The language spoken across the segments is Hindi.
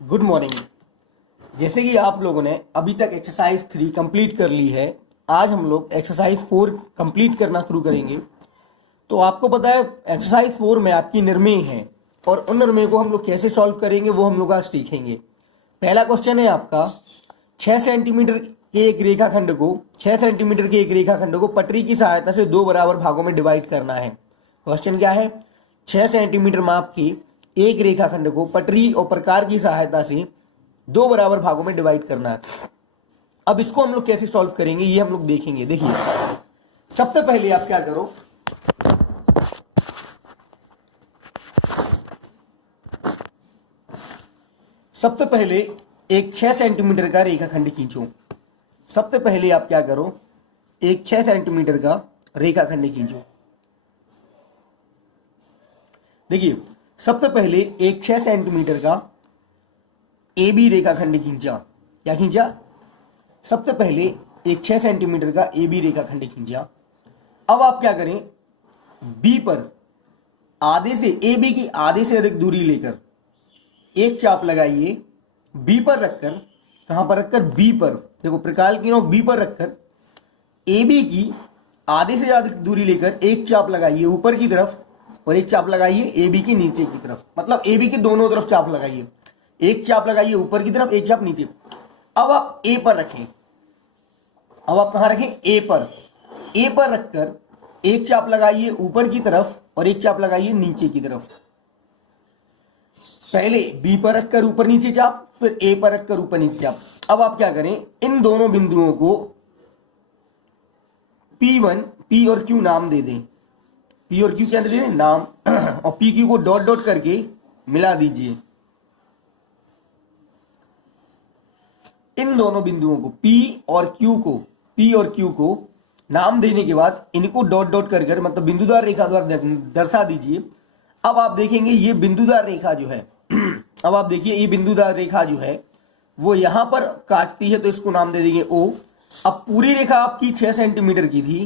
Good morning. जैसे कि आप लोगों ने अभी तक एक्सरसाइज 3 कंप्लीट कर ली है, आज हम लोग एक्सरसाइज 4 कंप्लीट करना शुरू करेंगे। तो आपको पता है एक्सरसाइज 4 में आपकी निर्णय है और उन निर्णय को हम लोग कैसे सॉल्व करेंगे वो हम लोग आज सीखेंगे। पहला क्वेश्चन है आपका 6 सेंटीमीटर के एक रेखाखंड को 6 सेंटीमीटर के एक रेखाखंड को पटरी की सहायता से दो बराबर भागों में डिवाइड करना है। क्वेश्चन क्या है? 6 सेंटीमीटर माप की एक रेखाखंड को पटरी और प्रकार की सहायता से दो बराबर भागों में डिवाइड करना है। अब इसको हम लोग कैसे सॉल्व करेंगे ये हम लोग देखेंगे। देखिए, सबसे पहले आप क्या करो, सबसे पहले एक 6 सेंटीमीटर का रेखाखंड खींचो। सबसे पहले आप क्या करो, एक 6 सेंटीमीटर का रेखाखंड खींचो। देखिए, सबसे पहले एक 6 सेंटीमीटर का ए बी रेखाखंड खींचा। क्या खींचा? सबसे पहले एक 6 सेंटीमीटर का ए बी रेखाखंड खींचा। अब आप क्या करें, बी पर आधे से ए बी की आधे से अधिक दूरी लेकर एक चाप लगाइए। बी पर रखकर, कहां पर रखकर? बी पर। देखो, प्रकाल की नोक बी पर रखकर ए बी की आधे से ज्यादा दूरी लेकर एक चाप लगाइए ऊपर की तरफ और एक चाप लगाइए ए बी की नीचे की तरफ। मतलब ए बी की दोनों तरफ चाप लगाइए, एक चाप लगाइए ऊपर की तरफ, एक चाप नीचे। अब आप ए पर रखें। अब आप कहां रखें? ए पर। ए पर रखकर एक चाप लगाइए ऊपर की तरफ और एक चाप लगाइए नीचे की तरफ। पहले बी पर रखकर ऊपर नीचे चाप, फिर ए पर रखकर ऊपर नीचे चाप। अब आप क्या करें, इन दोनों बिंदुओं को P1 P और Q नाम दे दें। P और Q क्या दे दें? नाम। और P Q co dot dot करके मिला दीजिए। इन दोनों बिंदुओं को P और Q को नाम देने के बाद इनको डॉट डॉट कर मतलब बिंदुदार रेखा द्वारा दर्शा दीजिए। अब आप देखेंगे ये बिंदुदार रेखा जो है अब आप देखिए ये बिंदुदार रेखा जो है वो यहां पर काटती है, तो इसको नाम दे देंगे O। अब पूरी रेखा आपकी 6 सेंटीमीटर की थी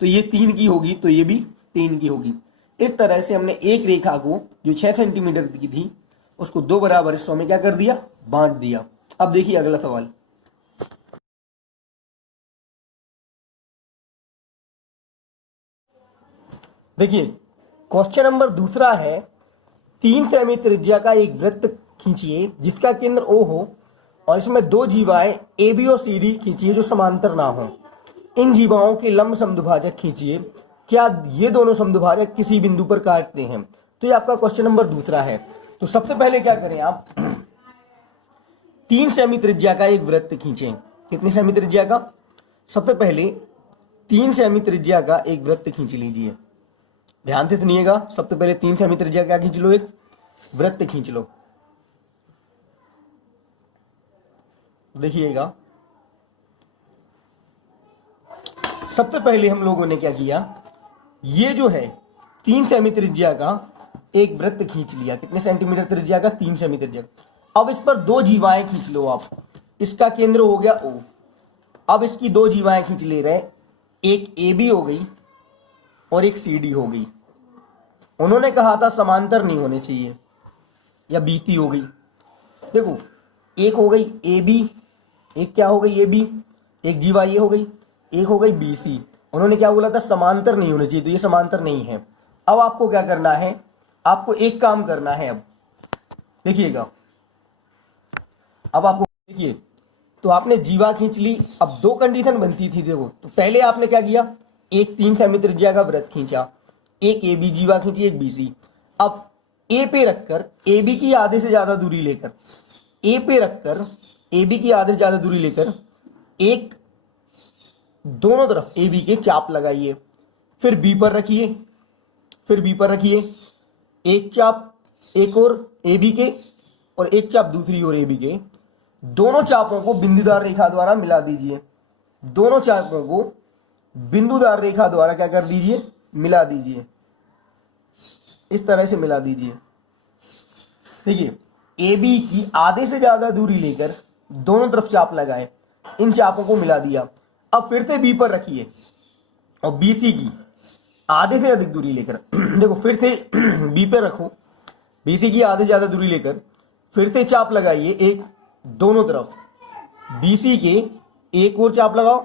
तो ये 3 की होगी, तो ये भी 3 की होगी। इस तरह से हमने एक रेखा को जो 6 सेंटीमीटर की थी उसको दो बराबर हिस्सों में क्या कर दिया? बांट दिया। अब देखिए अगला सवाल। देखिए, क्वेश्चन नंबर दूसरा है 3 सेमी त्रिज्या का एक वृत्त खींचिए जिसका केंद्र O हो और इसमें दो जीवाएं ए बी और सी डी खींचिए जो समांतर ना हो। इन जीवाओं के लंब समद्विभाजक खींचिए। क्या ये दोनों समद्विभाजक किसी बिंदु पर काटते हैं? तो ये आपका क्वेश्चन नंबर दूसरा है। तो सबसे पहले क्या करें आप, 3 सेमी त्रिज्या का एक वृत्त खींचें। कितनी सेमी त्रिज्या का? सबसे पहले 3 सेमी त्रिज्या का एक वृत्त खींच लीजिए। ध्यान से सुनिएगा, सबसे पहले 3 सेमी त्रिज्या क्या खींच लो? एक वृत्त खींच लो। देखिएगा, सबसे पहले हम लोगों ने क्या किया, ये जो है 3 सेमी त्रिज्या का एक वृत्त खींच लिया। कितने सेंटीमीटर त्रिज्या का? 3 सेमी त्रिज्या। अब इस पर दो जीवाएं खींच लो आप। इसका केंद्र हो गया O। अब इसकी दो जीवाएं खींच ले रहे, एक AB हो गई और एक CD हो गई। उन्होंने कहा था समांतर नहीं होने चाहिए, या BC हो गई। देखो, एक हो गई AB, एक क्या हो गई? AB, एक जीवा ये हो गई, एक हो गई BC। उन्होंने क्या बोला था? समांतर नहीं होने चाहिए, तो ये समांतर नहीं है। अब आपको क्या करना है, आपको एक काम करना है। अब देखिएगा, अब आपको देखिए, तो आपने जीवा खींच ली। अब दो कंडीशन बनती थी। देखो, तो पहले आपने क्या किया, एक 3 सेमी त्रिज्या का वृत्त खींचा, एक AB जीवा खींची, एक BC। अब A पे रखकर AB की आधे से ज्यादा दूरी लेकर, A पे रखकर AB की आधे से ज्यादा दूरी लेकर एक दोनों तरफ AB के चाप लगाइए। फिर B पर रखिए, फिर B पर रखिए एक चाप, एक और AB के और एक चाप दूसरी ओर AB के। दोनों चापों को बिंदुदार रेखा द्वारा मिला दीजिए। दोनों चापों को बिंदुदार रेखा द्वारा क्या कर दीजिए? मिला दीजिए। इस तरह से मिला दीजिए। देखिए, AB की आधे से ज्यादा दूरी लेकर दोनों तरफ चाप लगाए, इन चापों को मिला दिया। अब फिर से B पर रखिए और BC की आधे से अधिक दूरी लेकर देखो, फिर से B पे रखो, BC की आधे से ज्यादा दूरी लेकर फिर से चाप लगाइए एक दोनों तरफ, BC के एक और चाप लगाओ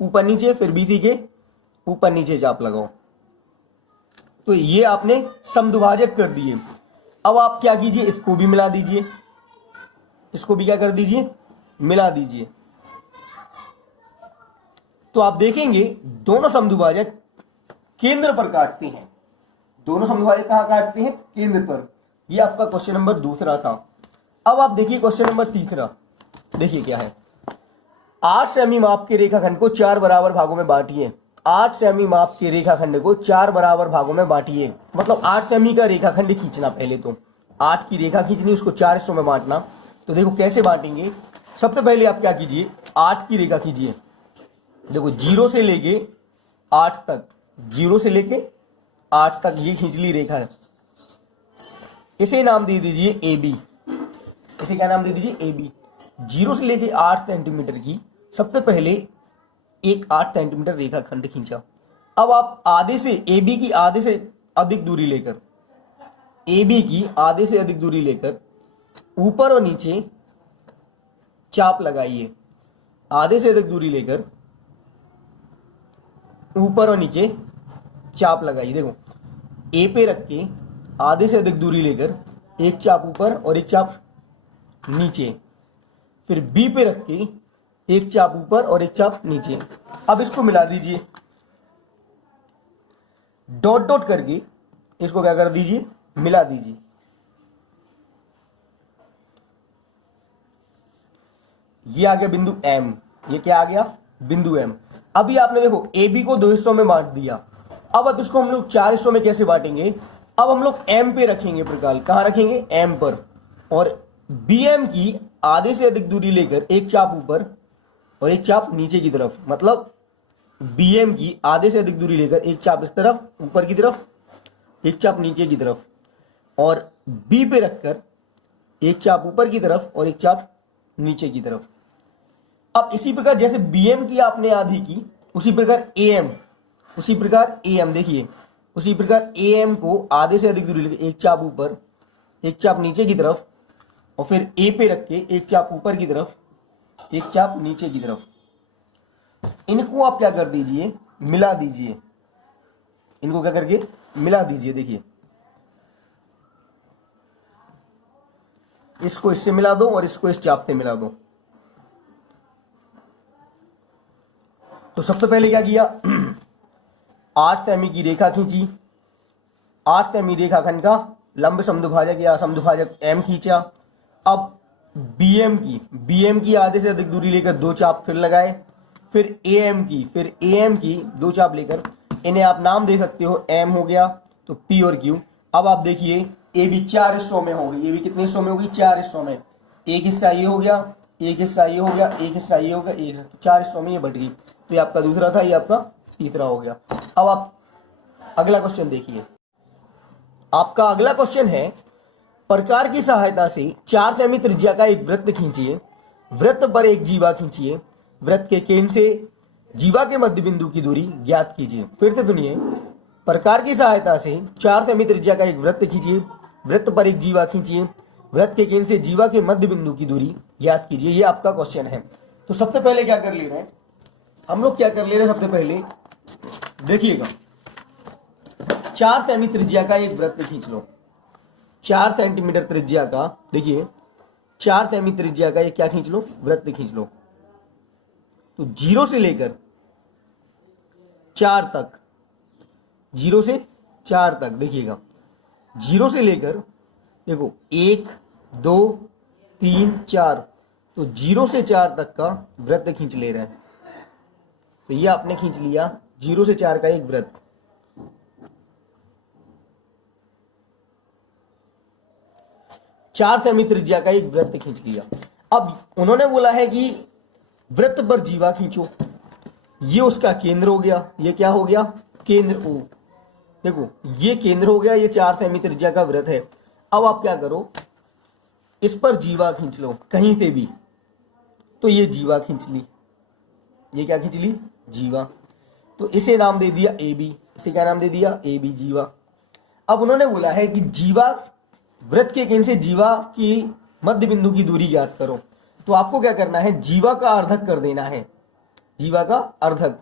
ऊपर नीचे, फिर BC के ऊपर नीचे चाप लगाओ। तो ये आपने समद्विभाजक कर दिए। अब आप क्या कीजिए, इसको भी मिला दीजिए, इसको भी क्या कर दीजिए, मिला दीजिए। तो आप देखेंगे दोनों समद्विभाजक केंद्र पर काटते हैं। दोनों समद्विभाजक कहां काटते हैं, केंद्र पर। ये आपका क्वेश्चन नंबर दूसरा था। अब आप देखिए क्वेश्चन नंबर तीसरा, देखिए क्या है। 8 सेमी माप के रेखाखंड को 4 बराबर भागों में बांटिए। 8 सेमी माप के रेखाखंड को 4 बराबर भागों में बांटिए, मतलब 8 सेमी का रेखाखंड खींचना। पहले तो 8 की रेखा खींचनी, उसको 4 हिस्सों में बांटना। तो देखो कैसे बांटेंगे। सबसे पहले आप क्या कीजिए, 8 की रेखा खींचिए। देखो 0 से लेके 8 तक, 0 से लेके 8 तक ये खींच ली रेखा है। इसे नाम दे दीजिए AB। इसे क्या नाम दे दीजिए, AB। 0 से लेके 8 सेंटीमीटर की सबसे पहले एक 8 सेंटीमीटर रेखाखंड खींचा। अब आप आधे से, AB की आधे से अधिक दूरी लेकर, AB की आधे से अधिक दूरी लेकर ऊपर और नीचे चाप लगाइए। आधे से अधिक दूरी लेकर ऊपर और नीचे चाप लगाइए। देखो A पे रख के आधे से अधिक दूरी लेकर एक चाप ऊपर और एक चाप नीचे, फिर B पे रख के एक चाप ऊपर और एक चाप नीचे। अब इसको मिला दीजिए, डॉट डॉट करके इसको क्या कर दीजिए, मिला दीजिए। ये आ गया बिंदु M। ये क्या आ गया, बिंदु M। अभी आपने देखो AB को 2 हिस्सों में बांट दिया। अब इसको हम लोग 4 हिस्सों में कैसे बांटेंगे। अब हम लोग M पे रखेंगे प्रकाल। कहां रखेंगे, M पर। और BM की आधे से अधिक दूरी लेकर एक चाप ऊपर और एक चाप नीचे की तरफ, मतलब BM की आधे से अधिक दूरी लेकर एक चाप इस तरफ ऊपर की तरफ, एक चाप नीचे की तरफ, और B पे रखकर एक चाप ऊपर की तरफ और एक चाप नीचे की तरफ। अब इसी प्रकार जैसे BM की आपने आधी की, उसी प्रकार AM देखिए, उसी प्रकार AM को आधे से अधिक दूरी लेकर एक चाप ऊपर एक चाप नीचे की तरफ, और फिर A पे रख के एक चाप ऊपर की तरफ एक चाप नीचे की तरफ। इनको आप क्या कर दीजिए, मिला दीजिए। इनको क्या करके मिला दीजिए। देखिए इसको इससे मिला दो और इसको इस चाप से मिला दो। तो सबसे पहले क्या किया, 8 सेमी की रेखा खींची। 8 सेमी रेखाखंड का लंब समद्विभाजक या समद्विभाजक M खींचा। अब BM की आधे से अधिक दूरी लेकर 2 चाप फिर लगाए, फिर AM की 2 चाप लेकर, इन्हें आप नाम दे सकते हो, M हो गया तो P और Q। अब आप देखिए AB 4 हिस्सों में होगी। AB कितने हिस्सों में होगी, 4 हिस्सों में। एक हिस्सा ये हो गया, एक हिस्सा ये हो गया, एक हिस्सा ये हो गया, एक 4 हिस्सों में ये बट गई। तो ये आपका दूसरा था, ये आपका तीसरा हो गया। अब आप अगला क्वेश्चन देखिए। आपका अगला क्वेश्चन है, प्रकार की सहायता से 4 सेमी त्रिज्या का एक वृत्त खींचिए। वृत्त पर एक जीवा खींचिए। वृत्त के केंद्र से जीवा के मध्य बिंदु की दूरी ज्ञात कीजिए। फिर से सुनिए, प्रकार की सहायता से 4 सेमी त्रिज्या का एक वृत्त खींचिए। वृत्त पर एक जीवा खींचिए। वृत्त के केंद्र से जीवा के मध्य बिंदु की दूरी ज्ञात कीजिए। ये आपका क्वेश्चन है। तो सबसे पहले क्या कर ले रहे हैं हम लोग, क्या कर ले रहे हैं, सबसे पहले देखिएगा, 4 सेमी त्रिज्या का एक वृत्त खींच लो। 4 सेंटीमीटर त्रिज्या का, देखिए 4 सेमी त्रिज्या का एक क्या खींच लो, वृत्त खींच लो। तो 0 से लेकर 4 तक, 0 से 4 तक देखिएगा, 0 से लेकर देखो 1 2 3 4, तो 0 से 4 तक का वृत्त खींच ले रहे हैं। तो ये आपने खींच लिया 0 से 4 का एक वृत्त। चार सेमी त्रिज्या का एक वृत्त खींच लिया। अब उन्होंने बोला है कि वृत्त पर जीवा खींचो। ये उसका केंद्र हो गया। ये क्या हो गया, केंद्र O। देखो ये केंद्र हो गया, ये 4 सेमी त्रिज्या का वृत्त है। अब आप क्या करो, इस पर जीवा खींच लो कहीं से भी। तो ये जीवा खींच ली, ये क्या खींच ली, जीवा। तो इसे नाम दे दिया AB। इसे क्या नाम दे दिया, AB, जीवा। अब उन्होंने बोला है कि जीवा, वृत्त के केंद्र से जीवा की मध्य बिंदु की दूरी ज्ञात करो। तो आपको क्या करना है, जीवा का अर्धक कर देना है। जीवा का अर्धक,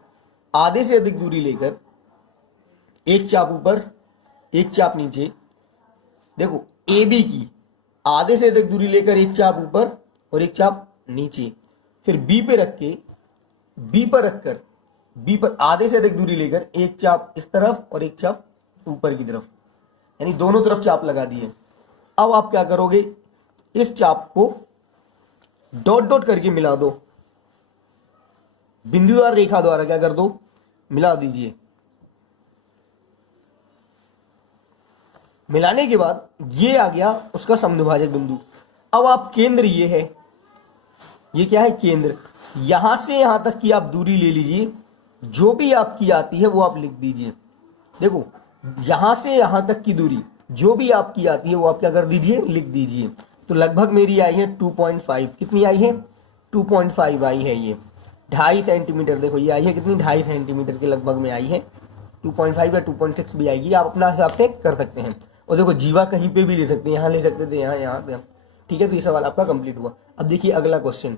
आधे से अधिक दूरी लेकर एक चाप ऊपर एक चाप नीचे। देखो ए बी की आधे से अधिक दूरी लेकर एक चाप ऊपर और एक चाप नीचे, फिर बी पे रख के बी पर आधे से अधिक दूरी लेकर एक चाप इस तरफ और एक चाप ऊपर की तरफ, यानी दोनों तरफ चाप लगा दिए। अब आप क्या करोगे, इस चाप को डॉट डॉट करके मिला दो, बिंदुदार रेखा द्वारा क्या कर दो, मिला दीजिए। मिलाने के बाद ये आ गया उसका समद्विभाजक बिंदु। अब आप केंद्र, ये है, ये क्या है, केंद्र। यहां से यहां तक की आप दूरी ले लीजिए, जो भी आपकी आती है वो आप लिख दीजिए। देखो यहां से यहां तक की दूरी जो भी आपकी आती है वो आप क्या कर दीजिए, लिख दीजिए। तो लगभग मेरी आई है 2.5, कितनी आई है, 2.5 आई है, ये 2.5 सेंटीमीटर। देखो ये आई है कितनी, 2.5 सेंटीमीटर के लगभग में आई है। 2.5 या 2.6 भी आएगी, आप अपना हिसाब से कर सकते हैं। और देखो जीवा कहीं पे भी ले सकते हैं, यहाँ ले सकते थे, यहाँ। ठीक है, तो ये सवाल आपका कंप्लीट हुआ। अब देखिए अगला क्वेश्चन,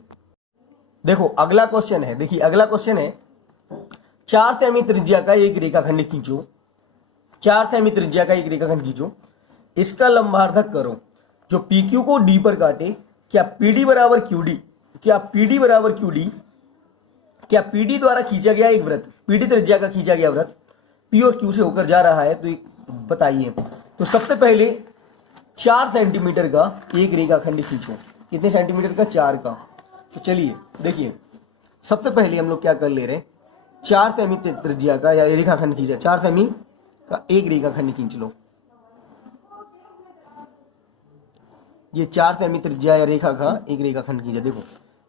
देखो अगला क्वेश्चन है, देखिए अगला क्वेश्चन है 4 सेमी त्रिज्या का एक रेखाखंड खींचो। 4 सेमी त्रिज्या का एक रेखाखंड खींचो, इसका लंबार्धक करो जो PQ को D पर काटे। क्या PD बराबर QD, क्या PD बराबर QD, क्या PD द्वारा खींचा गया एक वृत्त, PD त्रिज्या का खींचा गया वृत्त P और Q से होकर जा रहा है, तो बताइए। तो सबसे पहले 4 सेंटीमीटर का एक रेखाखंड खींचो। कितने सेंटीमीटर का, 4 का। तो चलिए देखिए, सबसे पहले हम लोग क्या कर ले रहे हैं, 4 सेमी त्रिज्या का या रेखाखंड खींचा, 4 सेमी का एक रेखाखंड खींच लो। ये 4 सेमी त्रिज्या या रेखा का एक रेखाखंड खींचा। देखो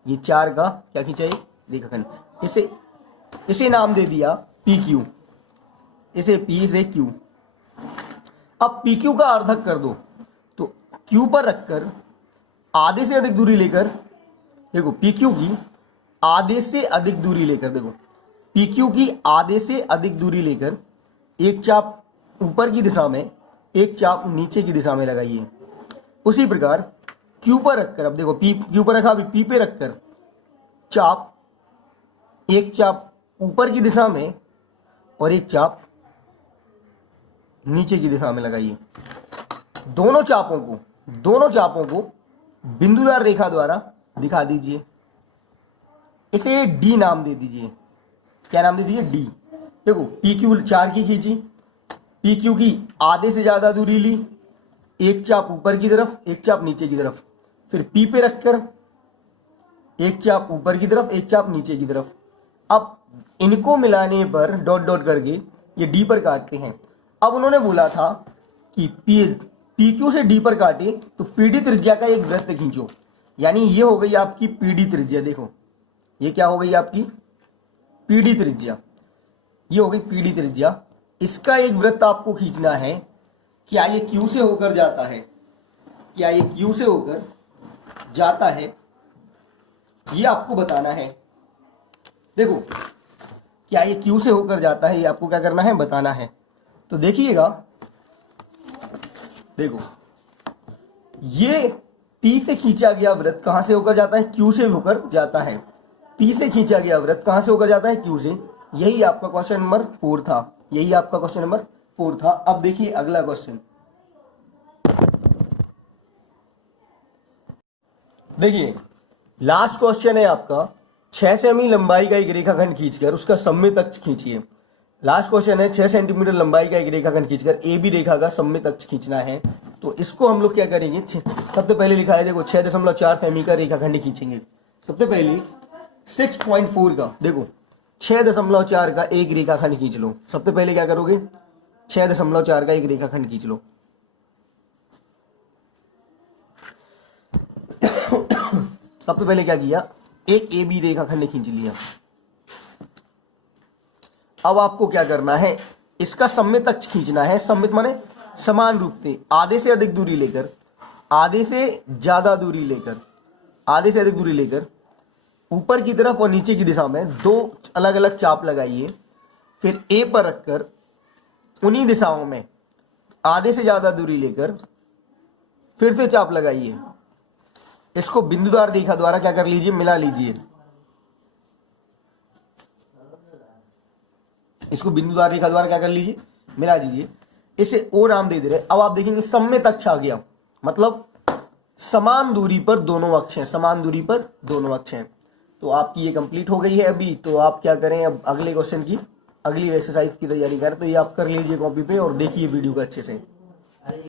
ये 4 का क्या खींचा, एक रेखाखंड। इसे नाम दे दिया PQ, इसे P, इसे Q। अब PQ का अर्धक कर दो, तो Q पर रखकर आधे से अधिक दूरी लेकर, देखो PQ की आधे से अधिक दूरी लेकर, देखो PQ की आधे से अधिक दूरी लेकर एक चाप ऊपर की दिशा में एक चाप नीचे की दिशा में लगाइए। उसी प्रकार Q पर रखकर, अब देखो Q पर रखा, अभी P पे रखकर चाप, एक चाप ऊपर की दिशा में और एक चाप नीचे की दिशा में लगाइए। दोनों चापों को बिंदुदार रेखा द्वारा दिखा दीजिए। इसे D नाम दे दीजिए। क्या नाम दे दीजिए, D। देखो PQ 4 की खींची, PQ की आधे से ज्यादा दूरी ली, एक चाप ऊपर की तरफ एक चाप नीचे की तरफ, फिर P पे रखकर एक चाप ऊपर की तरफ एक चाप नीचे की तरफ। अब इनको मिलाने पर डॉट डॉट करके ये D पर काटते हैं। अब उन्होंने बोला था कि PQ से D पर काटे तो PD त्रिज्या का एक वृत्त खींचो, यानी ये हो गई आपकी PD त्रिज्या। देखो ये क्या हो गई आपकी PD त्रिज्या, ये हो गई PD त्रिज्या। इसका एक वृत्त आपको खींचना है। क्या ये Q से होकर जाता है, क्या ये Q से होकर जाता है, ये आपको बताना है। देखो क्या ये Q से होकर जाता है, ये आपको क्या करना है, बताना है। तो देखिएगा, देखो ये P से खींचा गया वृत्त कहां से होकर जाता है, Q से होकर जाता है। P से खींचा गया वृत्त कहां से होकर जाता है, Q से। यही आपका क्वेश्चन नंबर 4 था, यही आपका क्वेश्चन नंबर 4 था। अब देखिए अगला क्वेश्चन, देखिए लास्ट क्वेश्चन है आपका 6 सेमी लंबाई का एक रेखाखंड खींचकर उसका सममित अक्ष खींचिए। लास्ट क्वेश्चन है 6 सेंटीमीटर लंबाई का एक रेखाखंड खींचकर AB रेखा का सममित अक्ष खींचना है। तो इसको हम लोग क्या करेंगे, सबसे पहले लिखा है, देखो 6.4 सेमी का रेखाखंड खींचेंगे। सबसे पहले 6.4 का, देखो 6.4 का एक रेखाखंड खींच लो। सबसे पहले क्या करोगे, 6.4 का एक रेखाखंड खींच लो। सबसे पहले क्या किया, एक AB रेखाखंड खींच लिया। अब आपको क्या करना है, इसका सममित अक्ष खींचना है। सममित माने समान रूप से आधे से अधिक दूरी लेकर, आधे से ज्यादा दूरी लेकर, आधे से अधिक दूरी लेकर ऊपर की तरफ और नीचे की दिशा में दो अलग अलग चाप लगाइए। फिर A पर रखकर उन्हीं दिशाओं में आधे से ज्यादा दूरी लेकर फिर से चाप लगाइए। इसको बिंदुदार रेखा द्वारा क्या कर लीजिए, मिला लीजिए। इसको बिंदुदार रेखा द्वारा क्या कर लीजिए, मिला दीजिए। इसे ओ नाम दे रहे। अब आप देखेंगे सममित अक्ष आ गया, मतलब समान दूरी पर दोनों अक्ष हैं, समान दूरी पर दोनों अक्ष हैं। तो आपकी ये कंप्लीट हो गई है अभी। तो आप क्या करें, अब अगले क्वेश्चन की, अगली एक्सरसाइज की तैयारी करें। तो ये आप कर लीजिए कॉपी पे और देखिए वीडियो को अच्छे से।